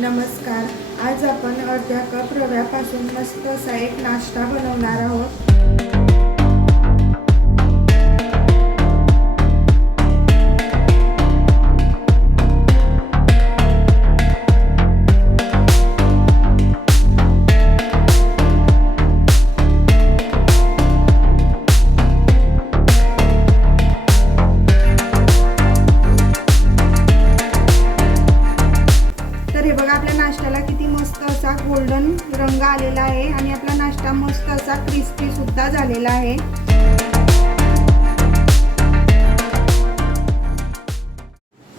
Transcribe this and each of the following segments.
नमस्कार. आज आपण अर्ध्या कप रव्यापासून मस्त असा एक नाश्ता बनवणार आहोत. तर हे बघा, आपल्या नाश्त्याला किती मस्त असा गोल्डन रंग आलेला आहे आणि आपला नाश्ता मस्त असा क्रिस्पी सुद्धा झालेला आहे.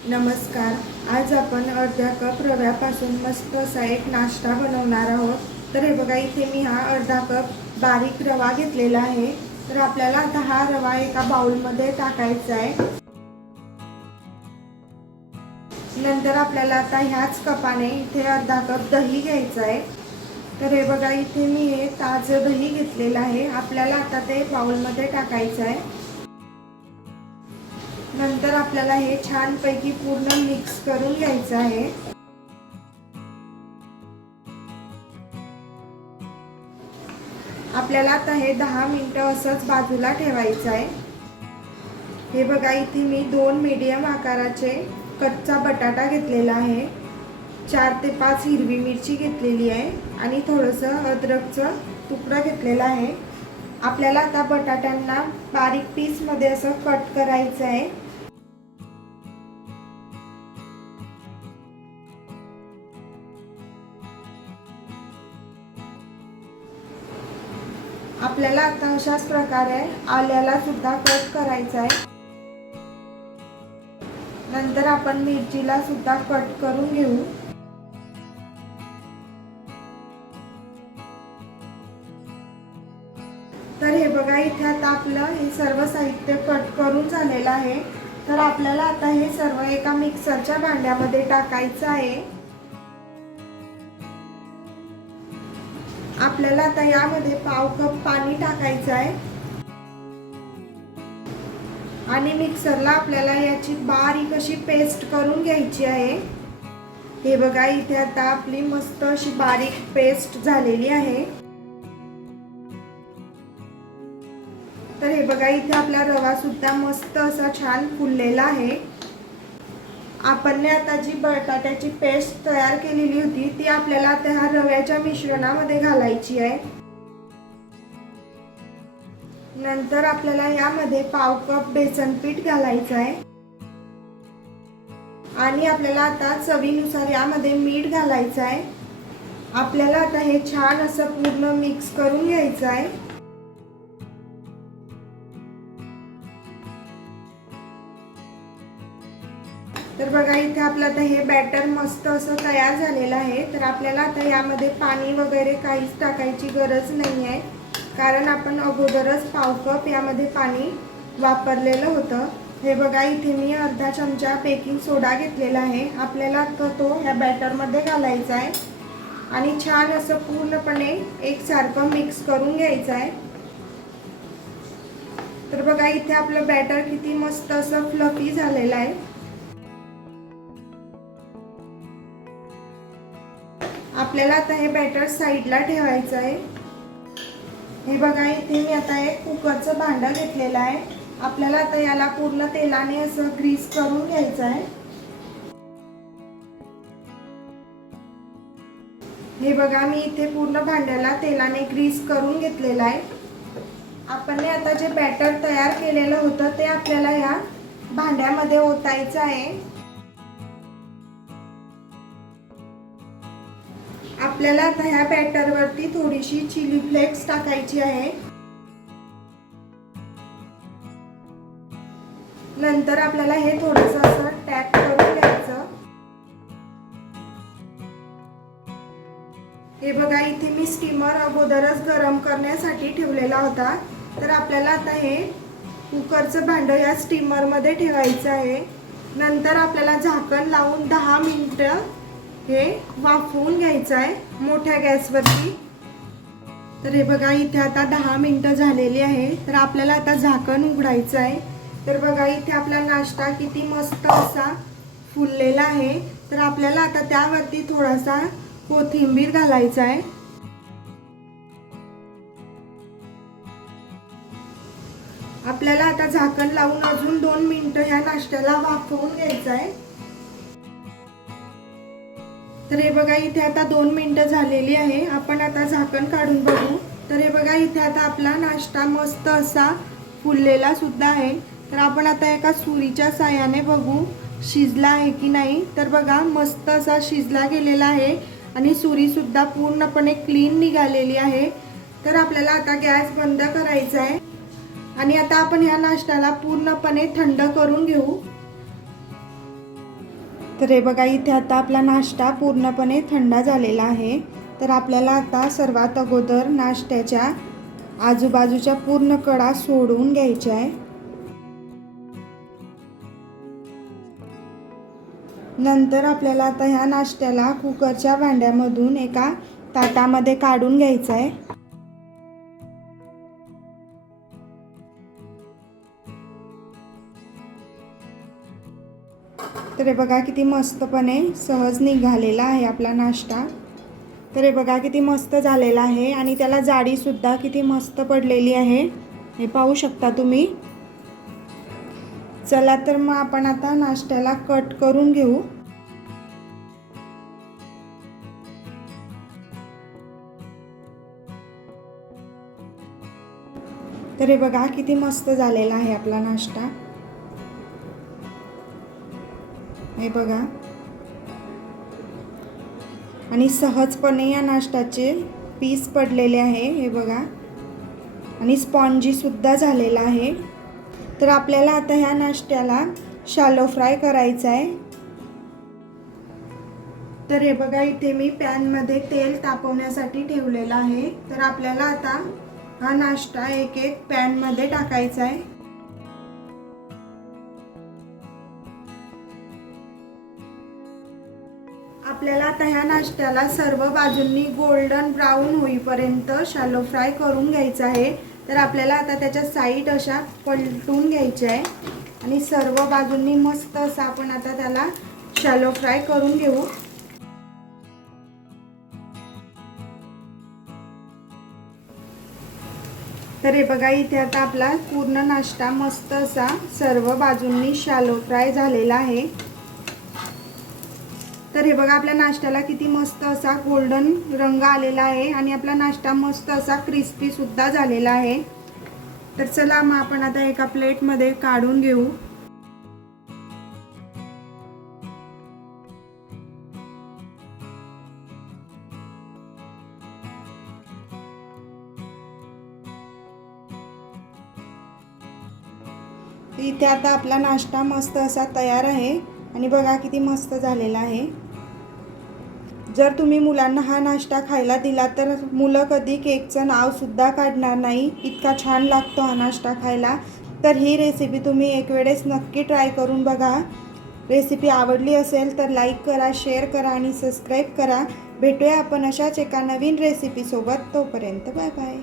नमस्कार. आज आपण अर्ध्या कप रव्यापासून मस्त असा एक नाश्ता बनवणार आहोत. तर हे बघा, इथे मी हा अर्धा कप बारीक रवा घेतलेला आहे. तर आपल्याला आता हा रवा एका बाउलमध्ये टाकायचा आहे. नंतर आपल्याला आता ह्याच कपाने इथे अर्धा कप दही घ्यायचं आहे. तर हे बघा, इथे मी हे ताजं दही घेतलेलं आहे. आपल्याला आता ते बाउलमध्ये टाकायचं आहे. नंतर आपल्याला हे छानपैकी पूर्ण मिक्स करून घ्यायचं आहे. आपल्याला आता हे 10 मिनिटं असंच बाजूला ठेवायचं आहे. हे बघा, इथे मी 2 मीडियम आकाराचे कच्चा बटाटा घेतलेला आहे. 4 ते 5 हिरवी मिरची घेतलेली आहे आणि थोडंसं अद्रकचं तुकडं घेतलेलं आहे. आपल्याला आता बटाट्यांना बारीक पीसमध्ये असं कट करायचं आहे. आपल्याला आता अशाच प्रकारे आल्याला सुद्धा कट करायचं आहे. नंतर आपण मिरचीला सुद्धा कट करून घेऊ. तर हे बघा, इथे आता आपलं हे सर्व साहित्य कट करून झालेलं आहे. तर आपल्याला आता हे सर्व एका मिक्सरच्या भांड्यामध्ये टाकायचं आहे. आपल्याला आता यामध्ये पाव कप पाणी टाकायचं आहे आणि मिक्सरला आपल्याला याची बारीक अशी पेस्ट करून घ्यायची आहे. हे बघा, इथे आता आपली मस्त अशी बारीक पेस्ट झालेली आहे. तर हे बघा, इथे आपला रवा सुद्धा मस्त असा छान फुललेला आहे. आपण आता जी बटाट्याची पेस्ट तयार केलेली होती ती आपल्याला आता ह्या रव्याच्या मिश्रणामध्ये घालायची आहे. नंतर आपल्याला यामध्ये पाव कप बेसन पीठ घालायचं आहे आणि आपल्याला आता चवीनुसार यामध्ये मीठ घालायचं आहे. आपल्याला आता हे छान असं पूर्ण मिक्स करून घ्यायचं आहे. तर बघा, इथे आपलं आता हे बॅटर मस्त असं तयार झालेलं आहे. तर आपल्याला आता यामध्ये पाणी वगैरे काहीच टाकायची गरज नाही आहे, कारण आपण अगोदरच पाव कप यामध्ये पाणी वापरलेलं होतं. हे बघा, इथे मी अर्धा चमचा बेकिंग सोडा घेतलेला आहे. आपल्याला तो ह्या बॅटरमध्ये घालायचा आहे आणि छान असं पूर्णपणे एकसारखं मिक्स करून घ्यायचं आहे. तर बघा, इथे आपलं बॅटर किती मस्त असं फ्लफी झालेलं आहे. आपल्याला आता हे बॅटर साईडला ठेवायचं आहे. हे बघा, इथे मी आता एक कुकरचं भांडं घेतलेलं आहे. आपल्याला आता याला पूर्ण तेलाने असं ग्रीस करून घ्यायचं आहे. हे बघा, मी इथे पूर्ण भांड्याला तेलाने ग्रीस करून घेतलेलं आहे. आपण आता जे बॅटर तयार केलेलं होतं ते आपल्याला या भांड्यामध्ये ओतायचं आहे. आपल्याला आता ह्या बॅटरवरती थोडीशी चिली फ्लेक्स टाकायची आहे. नंतर आपल्याला हे थोडंसं असं टॅप करून घ्यायचं. हे बघा, इथे मी स्टीमर अगोदरच गरम करण्यासाठी ठेवलेला होता. तर आपल्याला आता हे कुकरचं भांडं या स्टीमरमध्ये ठेवायचं आहे. नंतर आपल्याला झाकण लावून 10 मिनिटं हे वाफवून घ्यायचं आहे मोठ्या गॅसवरती. तर हे बघा, इथे आता 10 मिनिटं झालेली आहे. तर आपल्याला आता झाकण उघडायचं आहे. तर बघा, इथे आपला नाश्ता किती मस्त असा फुललेला आहे. तर आपल्याला आता त्यावरती थोडासा कोथिंबीर घालायचा आहे। आपल्याला आता झाकण लावून अजून 2 मिनिटं ह्या नाश्त्याला वाफवून घ्यायचं आहे। तर हे बघा इथे आता 2 मिनिटं झालेली आहे। आपण आता झाकण काढून बघू। तर हे बघा इथे आता आपला नाश्ता मस्त असा फुललेला सुद्धा आहे। तर आपण आता एका सुरीच्या साहाय्याने बघू शिजला आहे की नाही। तर बघा मस्त असा शिजला गेलेला आहे आणि सुरी सुद्धा पूर्णपणे क्लीन निघालेली आहे। तर आपल्याला आता गॅस बंद करायचा आहे आणि आता आपण ह्या नाश्त्याला पूर्णपणे थंड करून घेऊ। तर हे बघा इथे आता आपला नाश्ता पूर्णपणे थंड झालेला आहे। तर आपल्याला आता सर्वात अगोदर नाश्त्याच्या आजूबाजूच्या पूर्ण कडा सोडून घ्यायच्या आहे। नंतर आपल्याला आता ह्या नाश्त्याला कुकरच्या भांड्यामधून एका ताटामध्ये काढून घ्यायचं आहे। तर हे बघा किती मस्तपणे सहज निघालेला आहे आपला नाश्ता। तर हे बघा किती मस्त झालेला आहे आणि त्याला जाडी सुद्धा किती मस्त पडलेली आहे, हे पाहू शकता तुम्ही। चला तर मग आपण आता नाश्त्याला कट करून घेऊ। तर हे बघा किती मस्त झालेला आहे आपला नाश्ता, हे बघा। आणि सहजपणे या नाश्त्याचे पीस पडलेले आहे, हे बघा। आणि स्पॉन्जी सुद्धा झालेला आहे। तर आपल्याला आता ह्या नाश्त्याला शॅलो फ्राय करायचा आहे। तर हे बघा इथे मी पॅन मध्ये तेल तापवण्यासाठी ठेवलेलं आहे। तर आपल्याला आता हा नाश्ता एक एक पॅन मध्ये टाकायचा आहे। आपल्याला आता ह्या नाश्त्याला सर्व बाजूंनी गोल्डन ब्राऊन होईपर्यंत शॅलो फ्राय करून घ्यायचा आहे। तर आपल्याला आता त्याच्या साईड अशा पलटून घ्यायच्या आहे आणि सर्व बाजूंनी मस्त असं आपण आता त्याला शॅलो फ्राय करून घेऊ। तर हे बघा इथे आता आपला पूर्ण नाश्ता मस्त असा सर्व बाजूंनी शॅलो फ्राय झालेला आहे। तर हे बघा आपल्या नाश्त्याला किती मस्त असा गोल्डन रंग आलेला आहे आणि आपला नाश्ता मस्त असा क्रिस्पी सुद्धा झालेला आहे। तर चला मग आपण आता एका प्लेट मध्ये काढून घेऊ। इथे आता आपला नाश्ता मस्त असा तयार आहे आणि बघा किती मस्त झालेला आहे। जर तुम्ही मुलांना हा नाश्ता खायला दिला तर मुलं कधी केकचं नाव सुद्धा काढणार नाही, इतका छान लागतो हा नाश्ता खायला। तर ही रेसिपी तुम्ही एक वेळेस नक्की ट्राय करून बघा। रेसिपी आवडली असेल तर लाईक करा, शेअर करा आणि सबस्क्राईब करा। भेटूया आपण अशाच एका नवीन रेसिपी सोबत। तोपर्यंत बाय बाय।